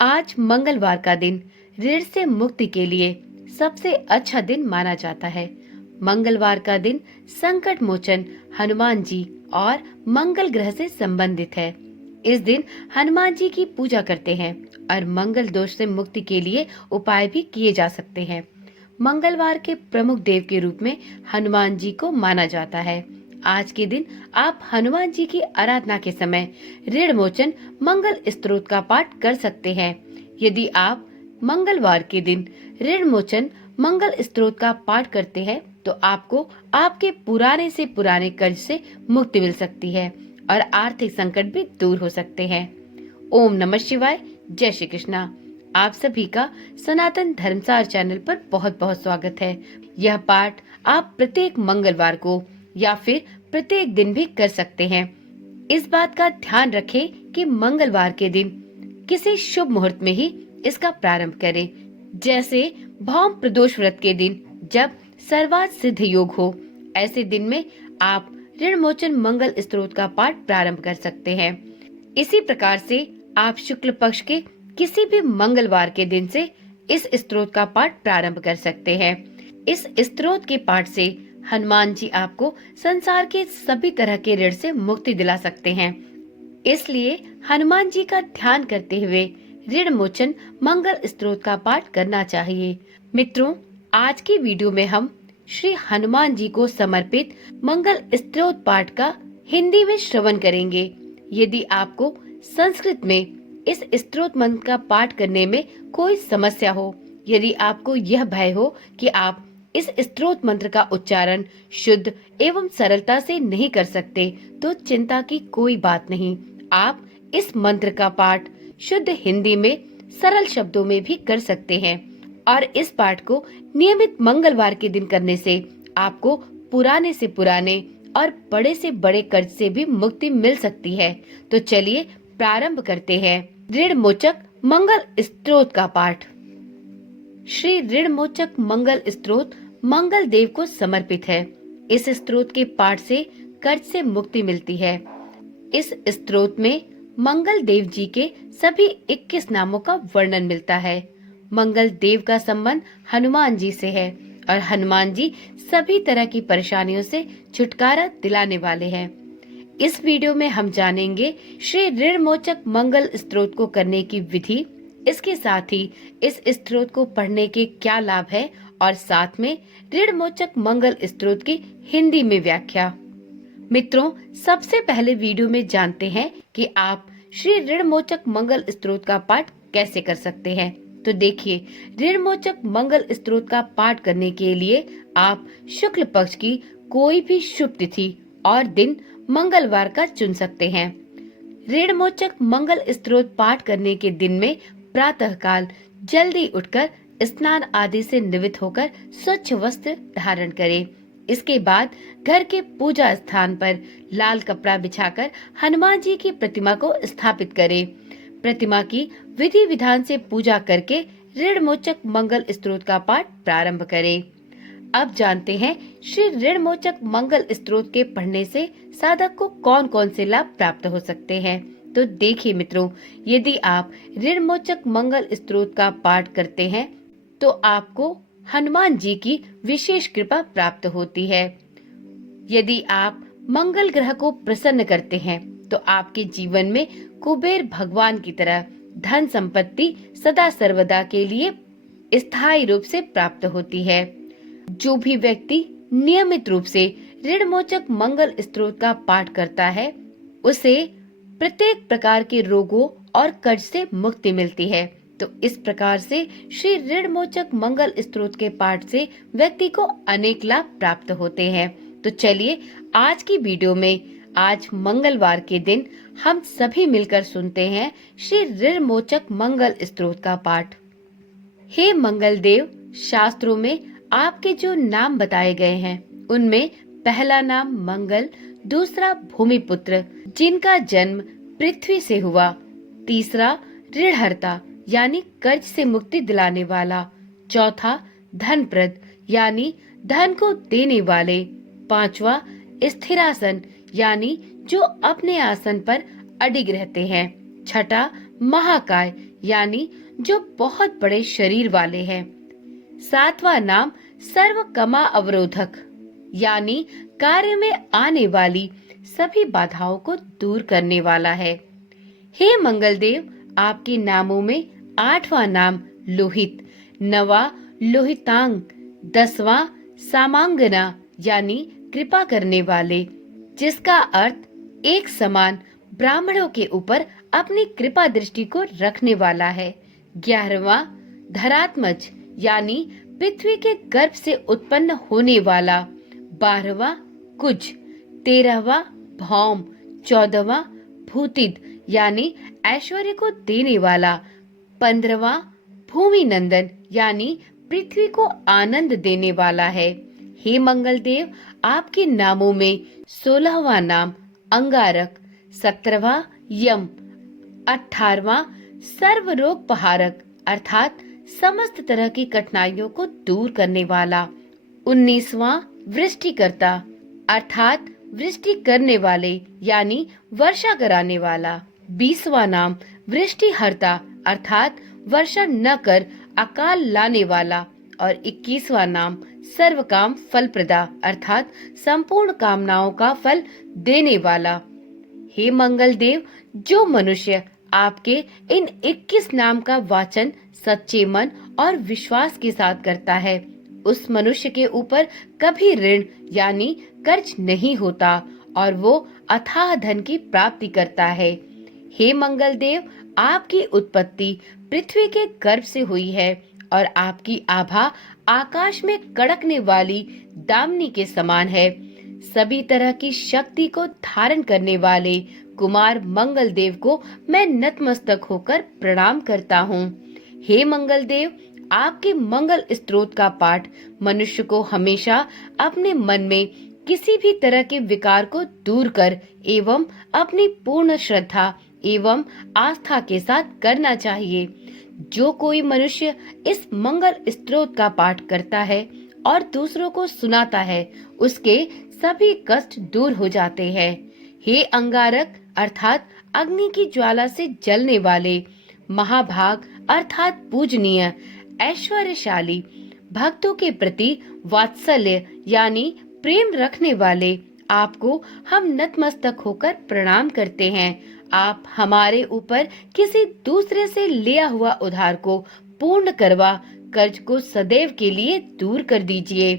आज मंगलवार का दिन ऋण से मुक्ति के लिए सबसे अच्छा दिन माना जाता है। मंगलवार का दिन संकट मोचन हनुमान जी और मंगल ग्रह से संबंधित है। इस दिन हनुमान जी की पूजा करते हैं और मंगल दोष से मुक्ति के लिए उपाय भी किए जा सकते हैं। मंगलवार के प्रमुख देव के रूप में हनुमान जी को माना जाता है। आज के दिन आप हनुमान जी की आराधना के समय ऋण मोचन मंगल स्तोत्र का पाठ कर सकते हैं। यदि आप मंगलवार के दिन ऋण मोचन मंगल स्तोत्र का पाठ करते हैं तो आपको आपके पुराने से पुराने कर्ज से मुक्ति मिल सकती है और आर्थिक संकट भी दूर हो सकते हैं। ओम नमः शिवाय। जय श्री कृष्णा। आप सभी का सनातन धर्मसार चैनल पर बहुत बहुत स्वागत है। यह पाठ आप प्रत्येक मंगलवार को या फिर प्रत्येक दिन भी कर सकते हैं। इस बात का ध्यान रखें कि मंगलवार के दिन किसी शुभ मुहूर्त में ही इसका प्रारंभ करें, जैसे भौम प्रदोष व्रत के दिन जब सर्वार्थ सिद्ध योग हो। ऐसे दिन में आप ऋण मोचन मंगल स्तोत्र का पाठ प्रारंभ कर सकते हैं। इसी प्रकार से आप शुक्ल पक्ष के किसी भी मंगलवार के दिन से इस स्तोत्र का पाठ प्रारंभ कर सकते हैं। इस स्तोत्र के पाठ से हनुमान जी आपको संसार के सभी तरह के ऋण से मुक्ति दिला सकते हैं। इसलिए हनुमान जी का ध्यान करते हुए ऋण मोचन मंगल स्तोत्र का पाठ करना चाहिए। मित्रों, आज की वीडियो में हम श्री हनुमान जी को समर्पित मंगल स्तोत्र पाठ का हिंदी में श्रवण करेंगे। यदि आपको संस्कृत में इस स्तोत्र मंत्र का पाठ करने में कोई समस्या हो, यदि आपको यह भय हो कि आप इस स्तोत्र मंत्र का उच्चारण शुद्ध एवं सरलता से नहीं कर सकते, तो चिंता की कोई बात नहीं। आप इस मंत्र का पाठ शुद्ध हिंदी में सरल शब्दों में भी कर सकते हैं और इस पाठ को नियमित मंगलवार के दिन करने से आपको पुराने से पुराने और बड़े से बड़े कर्ज से भी मुक्ति मिल सकती है। तो चलिए प्रारंभ करते हैं ऋण मोचक मंगल स्तोत्र का पाठ। श्री ऋण मोचक मंगल स्तोत्र मंगल देव को समर्पित है। इस स्तोत्र के पाठ से कर्ज से मुक्ति मिलती है। इस स्तोत्र में मंगल देव जी के सभी 21 नामों का वर्णन मिलता है। मंगल देव का संबंध हनुमान जी से है और हनुमान जी सभी तरह की परेशानियों से छुटकारा दिलाने वाले हैं। इस वीडियो में हम जानेंगे श्री ऋण मोचक मंगल स्तोत्र को करने की विधि, इसके साथ ही इस स्तोत्र को पढ़ने के क्या लाभ है और साथ में ऋण मोचक मंगल स्तोत्र की हिंदी में व्याख्या। मित्रों, सबसे पहले वीडियो में जानते हैं कि आप श्री ऋण मोचक मंगल स्तोत्र का पाठ कैसे कर सकते हैं। तो देखिए, ऋण मोचक मंगल स्तोत्र का पाठ करने के लिए आप शुक्ल पक्ष की कोई भी शुभ तिथि और दिन मंगलवार का चुन सकते हैं। ऋण मोचक मंगल स्तोत्र पाठ करने के दिन में प्रातः काल जल्दी उठकर स्नान आदि से निवृत्त होकर स्वच्छ वस्त्र धारण करें। इसके बाद घर के पूजा स्थान पर लाल कपड़ा बिछाकर हनुमान जी की प्रतिमा को स्थापित करें। प्रतिमा की विधि विधान से पूजा करके ऋण मोचक मंगल स्तोत्र का पाठ प्रारंभ करें। अब जानते हैं श्री ऋण मोचक मंगल स्तोत्र के पढ़ने से साधक को कौन कौन से लाभ प्राप्त हो सकते हैं। तो देखिए मित्रों, यदि आप ऋण मोचक मंगल स्तोत्र का पाठ करते हैं तो आपको हनुमान जी की विशेष कृपा प्राप्त होती है। यदि आप मंगल ग्रह को प्रसन्न करते हैं तो आपके जीवन में कुबेर भगवान की तरह धन संपत्ति सदा सर्वदा के लिए स्थायी रूप से प्राप्त होती है। जो भी व्यक्ति नियमित रूप से ऋण मोचक मंगल स्तोत्र का पाठ करता है, उसे प्रत्येक प्रकार के रोगों और कर्ज से मुक्ति मिलती है। तो इस प्रकार से श्री ऋण मोचक मंगल स्तोत्र के पाठ से व्यक्ति को अनेक लाभ प्राप्त होते हैं। तो चलिए आज की वीडियो में आज मंगलवार के दिन हम सभी मिलकर सुनते हैं श्री ऋण मोचक मंगल स्तोत्र का पाठ। हे मंगल देव, शास्त्रों में आपके जो नाम बताए गए हैं उनमें पहला नाम मंगल, दूसरा भूमिपुत्र जिनका जन्म पृथ्वी से हुआ, तीसरा ऋणहर्ता यानी कर्ज से मुक्ति दिलाने वाला, चौथा धनप्रद यानी धन को देने वाले, पांचवा स्थिरासन यानी जो अपने आसन पर अडिग रहते हैं, छठा महाकाय यानी जो बहुत बड़े शरीर वाले हैं। 7वां नाम सर्वकमा अवरोधक, यानी कार्य में आने वाली सभी बाधाओं को दूर करने वाला है। हे मंगलदेव, आपके नामों में 8वां नाम लोहित, 9वां लोहितांग, 10वां सामांगना यानी कृपा करने वाले, जिसका अर्थ एक समान ब्राह्मणों के ऊपर अपनी कृपा दृष्टि को रखने वाला है। 11वां धरात्मज यानी पृथ्वी के गर्भ से उत्पन्न होने वाला। 12वां कुज, 13वां भौम, 14वां भूतिद यानी ऐश्वर्य को देने वाला, 15वां भूमि नंदन यानी पृथ्वी को आनंद देने वाला है। हे मंगलदेव, आपके नामों में 16वां नाम अंगारक, 17वां यम, 18वां सर्व रोग पहारक अर्थात समस्त तरह की कठिनाइयों को दूर करने वाला, 19वां वृष्टिकर्ता अर्थात वृष्टि करने वाले यानी वर्षा कराने वाला, 20वां नाम वृष्टिहर्ता अर्थात वर्षा न कर अकाल लाने वाला और 21वां नाम सर्वकाम फलप्रदा अर्थात संपूर्ण कामनाओं का फल देने वाला। हे मंगलदेव, जो मनुष्य आपके इन 21 नाम का वाचन सच्चे मन और विश्वास के साथ करता है, उस मनुष्य के ऊपर कभी ऋण यानी कर्ज नहीं होता और वो अथाह धन की प्राप्ति करता है। हे मंगलदेव, आपकी उत्पत्ति पृथ्वी के गर्भ से हुई है और आपकी आभा आकाश में कड़कने वाली दामनी के समान है। सभी तरह की शक्ति को धारण करने वाले कुमार मंगलदेव को मैं नतमस्तक होकर प्रणाम करता हूँ। हे मंगलदेव, आपके मंगल स्तोत्र का पाठ मनुष्य को हमेशा अपने मन में किसी भी तरह के विकार को दूर कर एवं अपनी पूर्ण श्रद्धा एवं आस्था के साथ करना चाहिए। जो कोई मनुष्य इस मंगल स्तोत्र का पाठ करता है और दूसरों को सुनाता है, उसके सभी कष्ट दूर हो जाते हैं। हे अंगारक अर्थात अग्नि की ज्वाला से जलने वाले, महाभाग अर्थात पूजनीय, ऐश्वर्यशाली, भक्तों के प्रति वात्सल्य यानी प्रेम रखने वाले, आपको हम नतमस्तक होकर प्रणाम करते हैं। आप हमारे ऊपर किसी दूसरे से लिया हुआ उधार को पूर्ण करवा कर्ज को सदैव के लिए दूर कर दीजिए।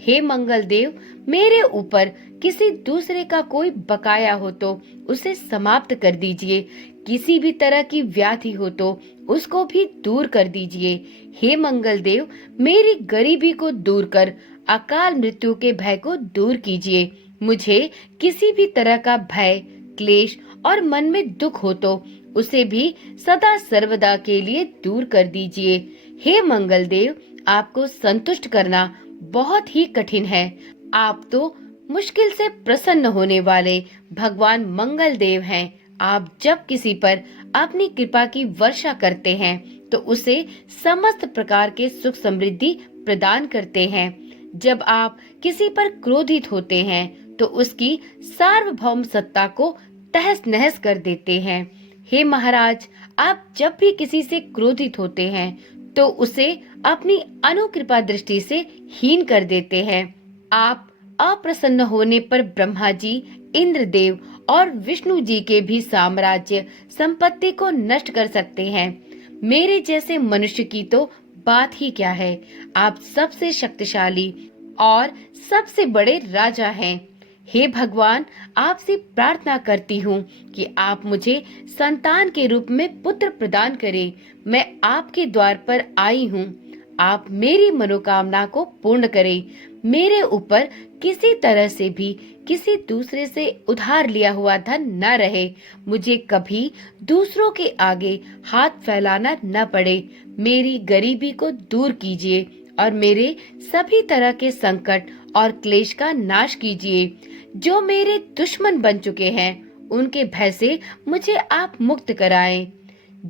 हे मंगलदेव, मेरे ऊपर किसी दूसरे का कोई बकाया हो तो उसे समाप्त कर दीजिए। किसी भी तरह की व्याधि हो तो उसको भी दूर कर दीजिए। हे मंगलदेव, मेरी गरीबी को दूर कर अकाल मृत्यु के भय को दूर कीजिए। मुझे किसी भी तरह का भय, क्लेश और मन में दुख हो तो उसे भी सदा सर्वदा के लिए दूर कर दीजिए। हे मंगलदेव, आपको संतुष्ट करना बहुत ही कठिन है। आप तो मुश्किल से प्रसन्न होने वाले भगवान मंगलदेव हैं। आप जब किसी पर अपनी कृपा की वर्षा करते हैं तो उसे समस्त प्रकार के सुख समृद्धि प्रदान करते हैं। जब आप किसी पर क्रोधित होते हैं तो उसकी सार्वभौम सत्ता को तहस नहस कर देते हैं। हे महाराज, आप जब भी किसी से क्रोधित होते हैं तो उसे अपनी अनुकृपा दृष्टि से हीन कर देते हैं। आप अप्रसन्न होने पर ब्रह्मा जी, इंद्रदेव और विष्णु जी के भी साम्राज्य संपत्ति को नष्ट कर सकते हैं। मेरे जैसे मनुष्य की तो बात ही क्या है। आप सबसे शक्तिशाली और सबसे बड़े राजा हैं। हे भगवान, आपसे प्रार्थना करती हूँ कि आप मुझे संतान के रूप में पुत्र प्रदान करें। मैं आपके द्वार पर आई हूँ। आप मेरी मनोकामना को पूर्ण करें। मेरे ऊपर किसी तरह से भी किसी दूसरे से उधार लिया हुआ धन न रहे। मुझे कभी दूसरों के आगे हाथ फैलाना न पड़े। मेरी गरीबी को दूर कीजिए और मेरे सभी तरह के संकट और क्लेश का नाश कीजिए। जो मेरे दुश्मन बन चुके हैं, उनके भय से मुझे आप मुक्त कराएं।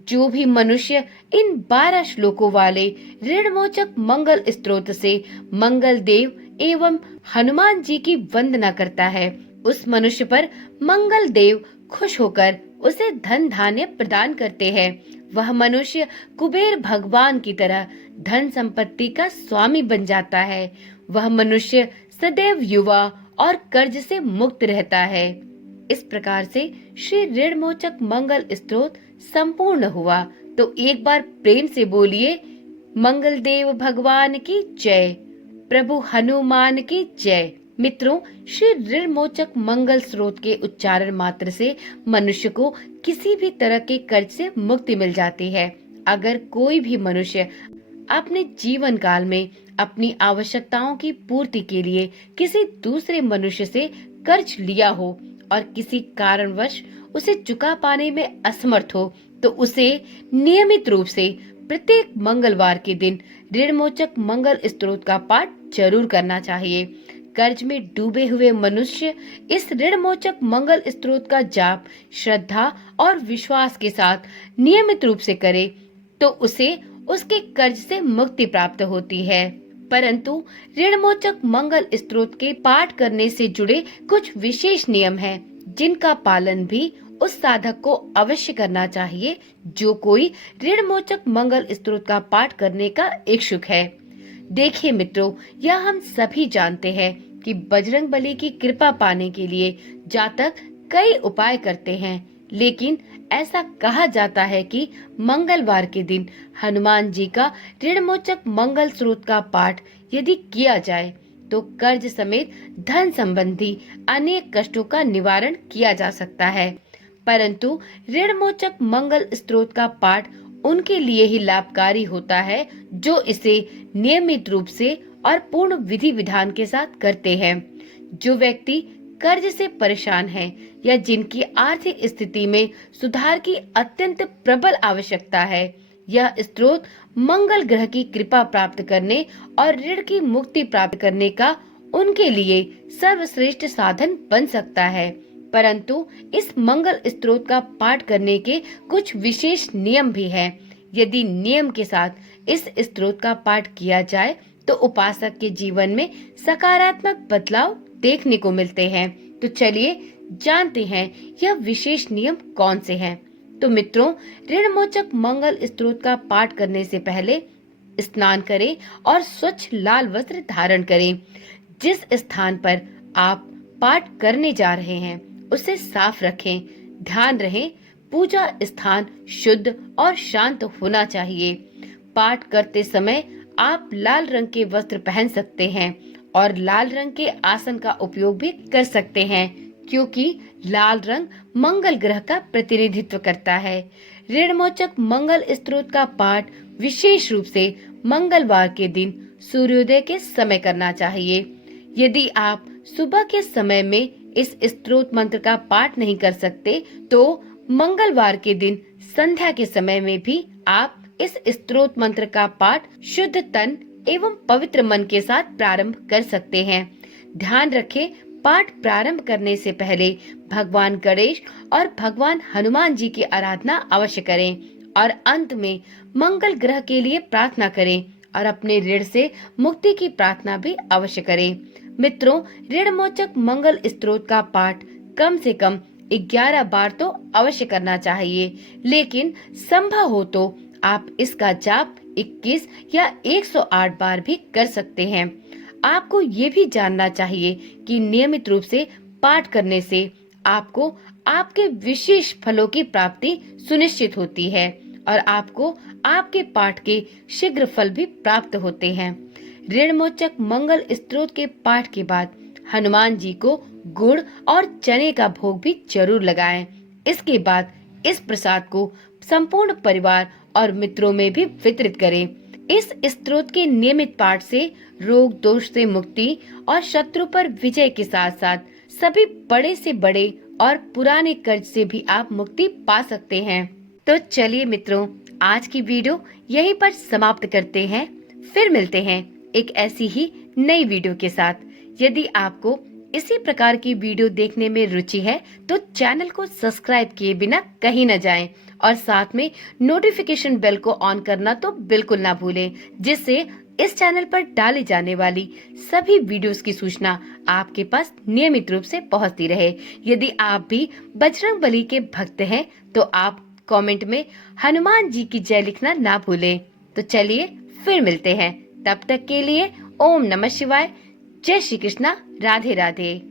जो भी मनुष्य इन 12 श्लोकों वाले ऋणमोचक मंगल स्तोत्र से मंगल देव एवं हनुमान जी की वंदना करता है, उस मनुष्य पर मंगल देव खुश होकर उसे धन धान्य प्रदान करते हैं। वह मनुष्य कुबेर भगवान की तरह धन संपत्ति का स्वामी बन जाता है। वह मनुष्य सदैव युवा और कर्ज से मुक्त रहता है। इस प्रकार से श्री ऋणमोचक मंगल स्तोत्र संपूर्ण हुआ। तो एक बार प्रेम से बोलिए, मंगल देव भगवान की जय, प्रभु हनुमान की जय। मित्रों, श्री ऋणमोचक मंगल स्रोत के उच्चारण मात्र से मनुष्य को किसी भी तरह के कर्ज से मुक्ति मिल जाती है। अगर कोई भी मनुष्य अपने जीवन काल में अपनी आवश्यकताओं की पूर्ति के लिए किसी दूसरे मनुष्य से कर्ज लिया हो और किसी कारणवश उसे चुका पाने में असमर्थ हो, तो उसे नियमित रूप से प्रत्येक मंगलवार के दिन ऋणमोचक मंगल स्तोत्र का पाठ जरूर करना चाहिए। कर्ज में डूबे हुए मनुष्य इस ऋणमोचक मंगल स्तोत्र का जाप श्रद्धा और विश्वास के साथ नियमित रूप से करे तो उसे उसके कर्ज से मुक्ति प्राप्त होती है। परंतु ऋणमोचक मंगल स्तोत्र के पाठ करने से जुड़े कुछ विशेष नियम हैं, जिनका पालन भी उस साधक को अवश्य करना चाहिए जो कोई ऋणमोचक मंगल स्तोत्र का पाठ करने का इच्छुक है। देखिए मित्रों, यह हम सभी जानते हैं कि बजरंग बली की कृपा पाने के लिए जातक कई उपाय करते हैं, लेकिन ऐसा कहा जाता है कि मंगलवार के दिन हनुमान जी का ऋणमोचक मंगल स्रोत का पाठ यदि किया जाए तो कर्ज समेत धन संबंधी अनेक कष्टों का निवारण किया जा सकता है। परंतु ऋणमोचक मंगल स्रोत का पाठ उनके लिए ही लाभकारी होता है जो इसे नियमित रूप से और पूर्ण विधि विधान के साथ करते हैं। जो व्यक्ति कर्ज से परेशान है या जिनकी आर्थिक स्थिति में सुधार की अत्यंत प्रबल आवश्यकता है, यह स्तोत्र मंगल ग्रह की कृपा प्राप्त करने और ऋण की मुक्ति प्राप्त करने का उनके लिए सर्वश्रेष्ठ साधन बन सकता है। परंतु इस मंगल स्तोत्र का पाठ करने के कुछ विशेष नियम भी हैं। यदि नियम के साथ इस स्तोत्र का पाठ किया जाए तो उपासक के जीवन में सकारात्मक बदलाव देखने को मिलते हैं। तो चलिए जानते हैं यह विशेष नियम कौन से हैं। तो मित्रों, ऋणमोचक मंगल स्तोत्र का पाठ करने से पहले स्नान करें और स्वच्छ लाल वस्त्र धारण करें। जिस स्थान पर आप पाठ करने जा रहे हैं उसे साफ रखें। ध्यान रहे पूजा स्थान शुद्ध और शांत होना चाहिए। पाठ करते समय आप लाल रंग के वस्त्र पहन सकते हैं और लाल रंग के आसन का उपयोग भी कर सकते हैं, क्योंकि लाल रंग मंगल ग्रह का प्रतिनिधित्व करता है। ऋणमोचक मंगल स्तोत्र का पाठ विशेष रूप से मंगलवार के दिन सूर्योदय के समय करना चाहिए। यदि आप सुबह के समय में इस स्तोत्र मंत्र का पाठ नहीं कर सकते तो मंगलवार के दिन संध्या के समय में भी आप इस स्तोत्र मंत्र का पाठ शुद्ध तन एवं पवित्र मन के साथ प्रारंभ कर सकते हैं। ध्यान रखें, पाठ प्रारंभ करने से पहले भगवान गणेश और भगवान हनुमान जी की आराधना अवश्य करें और अंत में मंगल ग्रह के लिए प्रार्थना करें और अपने ऋण से मुक्ति की प्रार्थना भी अवश्य करें। मित्रों, ऋणमोचक मंगल स्तोत्र का पाठ कम से कम 11 बार तो अवश्य करना चाहिए, लेकिन संभव हो तो आप इसका जाप 21 या 108 बार भी कर सकते हैं। आपको ये भी जानना चाहिए कि नियमित रूप से पाठ करने से आपको आपके विशेष फलों की प्राप्ति सुनिश्चित होती है और आपको आपके पाठ के शीघ्र फल भी प्राप्त होते हैं। ऋणमोचक मंगल स्तोत्र के पाठ के बाद हनुमान जी को गुड़ और चने का भोग भी जरूर लगाएं। इसके बाद इस प्रसाद को संपूर्ण परिवार और मित्रों में भी वितरित करें। इस स्तोत्र के नियमित पाठ से रोग दोष से मुक्ति और शत्रु पर विजय के साथ साथ सभी बड़े से बड़े और पुराने कर्ज से भी आप मुक्ति पा सकते हैं। तो चलिए मित्रों, आज की वीडियो यहीं पर समाप्त करते हैं। फिर मिलते हैं एक ऐसी ही नई वीडियो के साथ। यदि आपको इसी प्रकार की वीडियो देखने में रुचि है तो चैनल को सब्सक्राइब किए बिना कहीं न जाएं और साथ में नोटिफिकेशन बेल को ऑन करना तो बिल्कुल ना भूलें, जिससे इस चैनल पर डाली जाने वाली सभी वीडियोस की सूचना आपके पास नियमित रूप से पहुंचती रहे। यदि आप भी बजरंग बली के भक्त हैं तो आप कमेंट में हनुमान जी की जय लिखना ना भूलें। तो चलिए फिर मिलते हैं, तब तक के लिए ओम नमः शिवाय, जय श्री कृष्णा, राधे राधे।